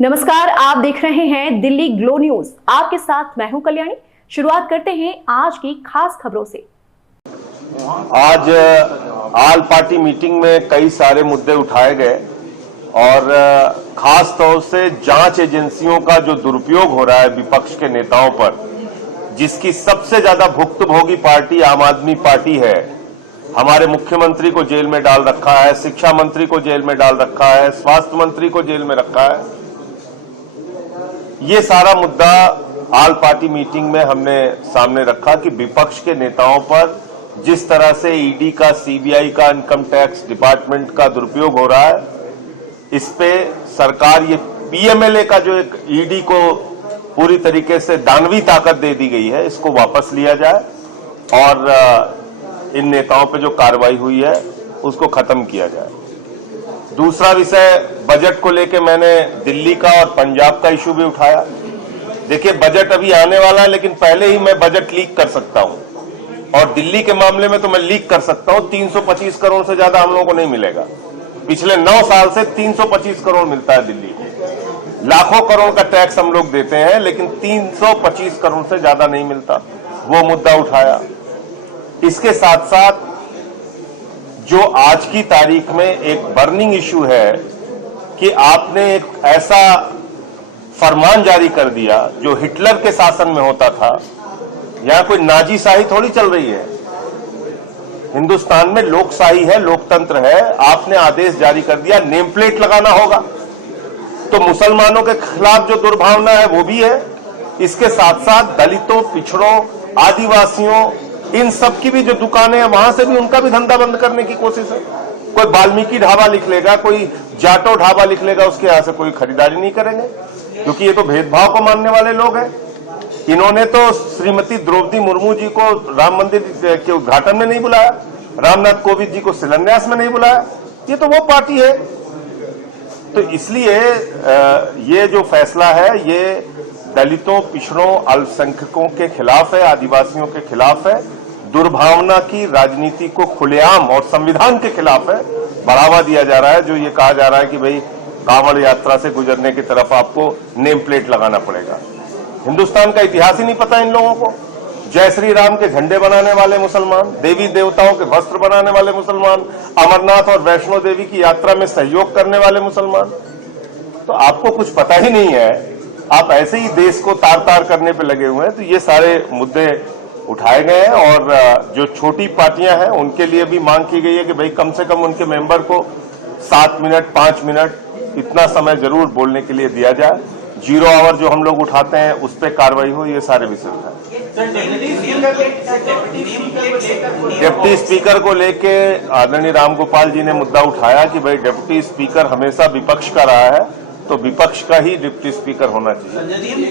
नमस्कार, आप देख रहे हैं दिल्ली ग्लो न्यूज। आपके साथ मैं हूं कल्याणी। शुरुआत करते हैं आज की खास खबरों से। आज आल पार्टी मीटिंग में कई सारे मुद्दे उठाए गए और खास तौर से जांच एजेंसियों का जो दुरुपयोग हो रहा है विपक्ष के नेताओं पर, जिसकी सबसे ज्यादा भुक्तभोगी पार्टी आम आदमी पार्टी है। हमारे मुख्यमंत्री को जेल में डाल रखा है, शिक्षा मंत्री को जेल में डाल रखा है, स्वास्थ्य मंत्री को जेल में रखा है। ये सारा मुद्दा आल पार्टी मीटिंग में हमने सामने रखा कि विपक्ष के नेताओं पर जिस तरह से ईडी का, सीबीआई का, इनकम टैक्स डिपार्टमेंट का दुरुपयोग हो रहा है, इस पे सरकार ये पीएमएलए का जो एक ईडी को पूरी तरीके से दानवी ताकत दे दी गई है, इसको वापस लिया जाए और इन नेताओं पे जो कार्रवाई हुई है उसको खत्म किया जाए। दूसरा विषय, बजट को लेके मैंने दिल्ली का और पंजाब का इशू भी उठाया। देखिए, बजट अभी आने वाला है, लेकिन पहले ही मैं बजट लीक कर सकता हूं और दिल्ली के मामले में तो मैं लीक कर सकता हूं। 325 करोड़ से ज्यादा हम लोगों को नहीं मिलेगा। पिछले 9 साल से 325 करोड़ मिलता है दिल्ली को। लाखों करोड़ का टैक्स हम लोग देते हैं, लेकिन 325 करोड़ से ज्यादा नहीं मिलता। वो मुद्दा उठाया। इसके साथ साथ जो आज की तारीख में एक बर्निंग इशू है कि आपने एक ऐसा फरमान जारी कर दिया जो हिटलर के शासन में होता था। यहां कोई नाजीशाही थोड़ी चल रही है। हिंदुस्तान में लोकशाही है, लोकतंत्र है। आपने आदेश जारी कर दिया, नेम प्लेट लगाना होगा। तो मुसलमानों के खिलाफ जो दुर्भावना है वो भी है। इसके साथ साथ दलितों, पिछड़ों, आदिवासियों, इन सब की भी जो दुकानें हैं वहां से भी उनका भी धंधा बंद करने की कोशिश है। कोई वाल्मीकि ढाबा लिख लेगा, कोई जाटो ढाबा लिख लेगा, उसके यहां से कोई खरीदारी नहीं करेंगे, क्योंकि ये तो भेदभाव को मानने वाले लोग हैं। इन्होंने तो श्रीमती द्रौपदी मुर्मू जी को राम मंदिर के उद्घाटन में नहीं बुलाया, रामनाथ कोविंद जी को शिलान्यास में नहीं बुलाया। ये तो वो पार्टी है। तो इसलिए ये जो फैसला है ये दलितों, पिछड़ों, अल्पसंख्यकों के खिलाफ है, आदिवासियों के खिलाफ है। दुर्भावना की राजनीति को खुलेआम और संविधान के खिलाफ है। बढ़ावा दिया जा रहा है। जो ये कहा जा रहा है कि भाई कांवड़ यात्रा से गुजरने की तरफ आपको नेम प्लेट लगाना पड़ेगा। हिंदुस्तान का इतिहास ही नहीं पता इन लोगों को। जय श्री राम के झंडे बनाने वाले मुसलमान, देवी देवताओं के वस्त्र बनाने वाले मुसलमान, अमरनाथ और वैष्णो देवी की यात्रा में सहयोग करने वाले मुसलमान। तो आपको कुछ पता ही नहीं है, आप ऐसे ही देश को तार तार करने पे लगे हुए हैं। तो ये सारे मुद्दे उठाए गए हैं और जो छोटी पार्टियां हैं उनके लिए भी मांग की गई है कि भाई कम से कम उनके मेंबर को 7 मिनट, 5 मिनट इतना समय जरूर बोलने के लिए दिया जाए। 0 आवर जो हम लोग उठाते हैं उस पर कार्रवाई हो। ये सारे विषय उठाए। डिप्टी स्पीकर को लेके आदरणीय रामगोपाल जी ने मुद्दा उठाया कि भाई डिप्टी स्पीकर हमेशा विपक्ष का रहा है, तो विपक्ष का ही डिप्टी स्पीकर होना चाहिए।